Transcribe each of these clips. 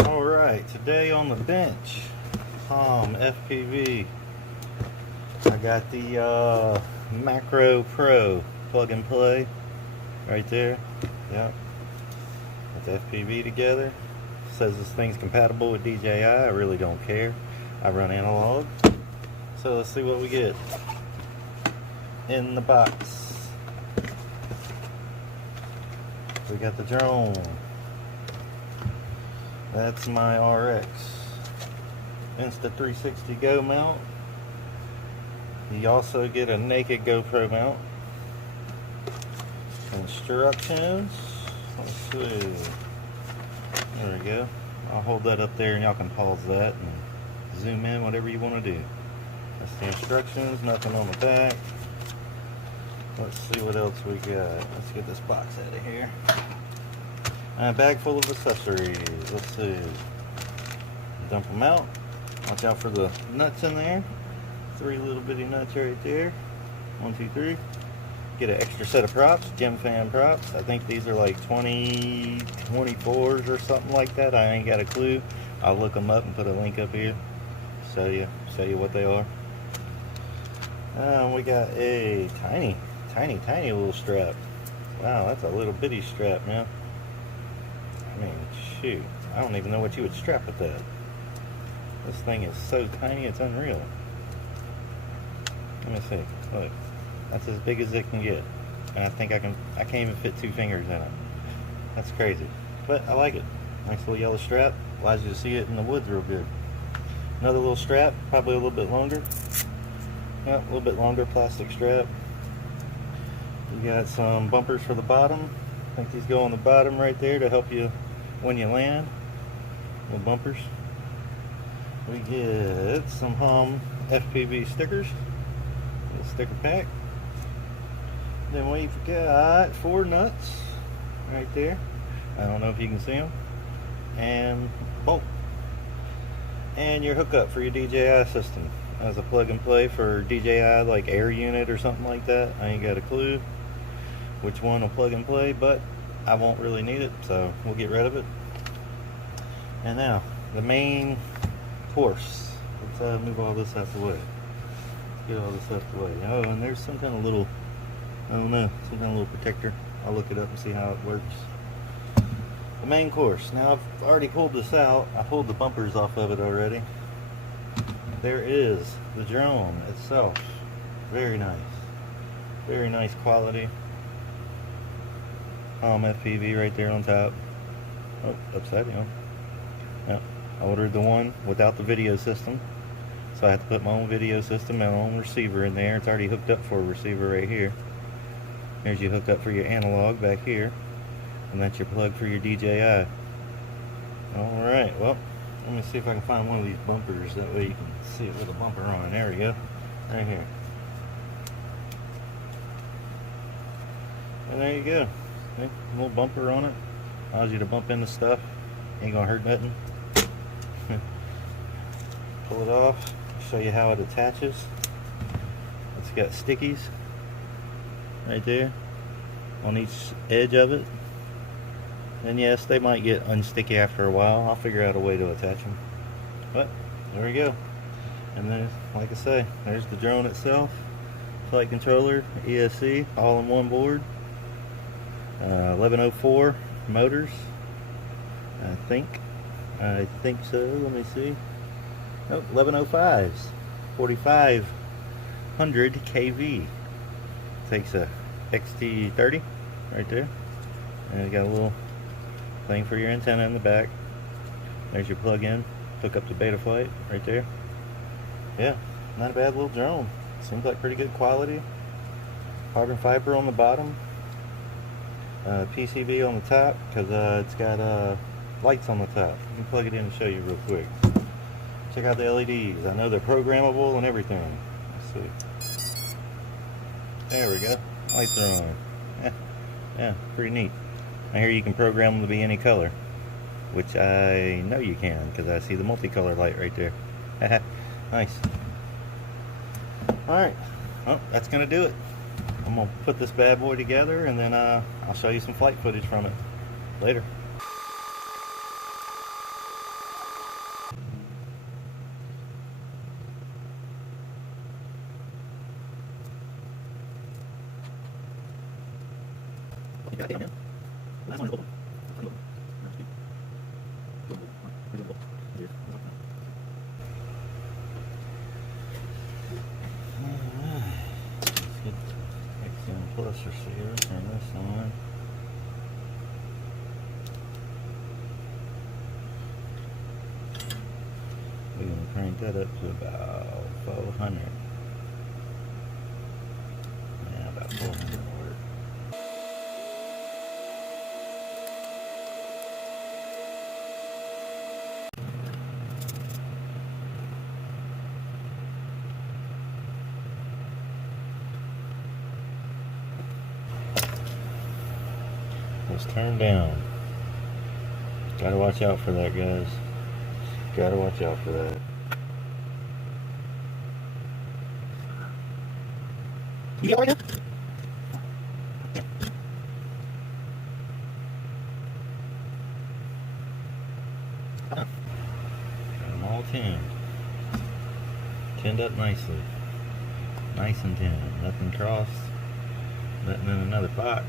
Alright, today on the bench, Homfpv. I got the Macro Pro plug and play right there. Yep. Got the FPV together. Says this thing's compatible with DJI. I really don't care. I run analog. So let's see what we get in the box. We got the drone. That's my RX Insta360 Go mount. You also get a naked GoPro mount. Instructions. Let's see. There we go. I'll hold that up there and y'all can pause that and zoom in, whatever you want to do. That's the instructions, nothing on the back. Let's see what else we got. Let's get this box out of here. A bag full of accessories. Let's see. Dump them out. Watch out for the nuts in there. 3 little bitty nuts right there. 1, 2, 3. Get an extra set of props, gym fan props. I think these are like 24s or something like that. I ain't got a clue. I'll look them up and put a link up here. Show you what they are. We got a tiny little strap. Wow, that's a little bitty strap, man. I mean, shoot. I don't even know what you would strap with that. This thing is so tiny, it's unreal. Let me see. Look. That's as big as it can get. And I think I can't even fit 2 fingers in it. That's crazy. But I like it. Nice little yellow strap. Allows you to see it in the woods real good. Another little strap, probably a little bit longer. Yeah, a little bit longer plastic strap. You got some bumpers for the bottom. I think these go on the bottom right there to help you when you land. Little bumpers. We get some Homfpv stickers. Little sticker pack. Then we've got 4 nuts right there. I don't know if you can see them. And bolt. And your hookup for your DJI system. As a plug and play for DJI like air unit or something like that. I ain't got a clue which one will plug and play, but I won't really need it, so we'll get rid of it. And now, the main course. Let's move all this out the way. Get all this out the way. Oh, and there's some kind of little, I don't know, some kind of little protector. I'll look it up and see how it works. The main course. Now I've already pulled this out. I pulled the bumpers off of it already. There is the drone itself. Very nice. Very nice quality. FPV right there on top. Oh, upside down. Yep. I ordered the one without the video system. So I have to put my own video system, my own receiver in there. It's already hooked up for a receiver right here. There's your hookup for your analog back here. And that's your plug for your DJI. Alright, well, let me see if I can find one of these bumpers. That way you can see it with a bumper on. There we go. Right here. And there you go. Okay, a little bumper on it. Allows you to bump into stuff. Ain't gonna hurt nothing. Pull it off. Show you how it attaches. It's got stickies right there on each edge of it. And yes, they might get unsticky after a while. I'll figure out a way to attach them. But there we go. And then, like I say, there's the drone itself. Flight controller, ESC, all in one board. 1104 motors. I think so. Let me see. Oh, 1105s. 4500 kV. Takes a XT30 right there. And it's got a little thing for your antenna in the back. There's your plug-in. Hook up to Betaflight right there. Yeah, not a bad little drone. Seems like pretty good quality. Carbon fiber on the bottom. PCB on the top because it's got lights on the top. Let me plug it in and show you real quick. Check out the LEDs. I know they're programmable and everything. Let's see. There we go. Lights are on. Yeah, pretty neat. I hear you can program them to be any color, which I know you can because I see the multicolor light right there. Nice. Alright, well, that's going to do it. I'm going to put this bad boy together and then I'll show you some flight footage from it later. Plus receiver, turn this on. We're going to crank that up to about 400. Yeah, about 400 will work. Let's turn down. Gotta watch out for that, guys. Gotta watch out for that. You get right now? Got them all tinned. Tinned up nicely. Nice and tinned. Nothing crossed. Nothing in another box.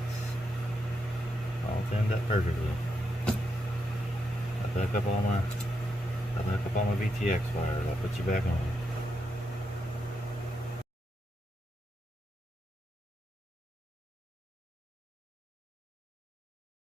All tinned up perfectly. I back up all my VTX wires. I'll put you back on.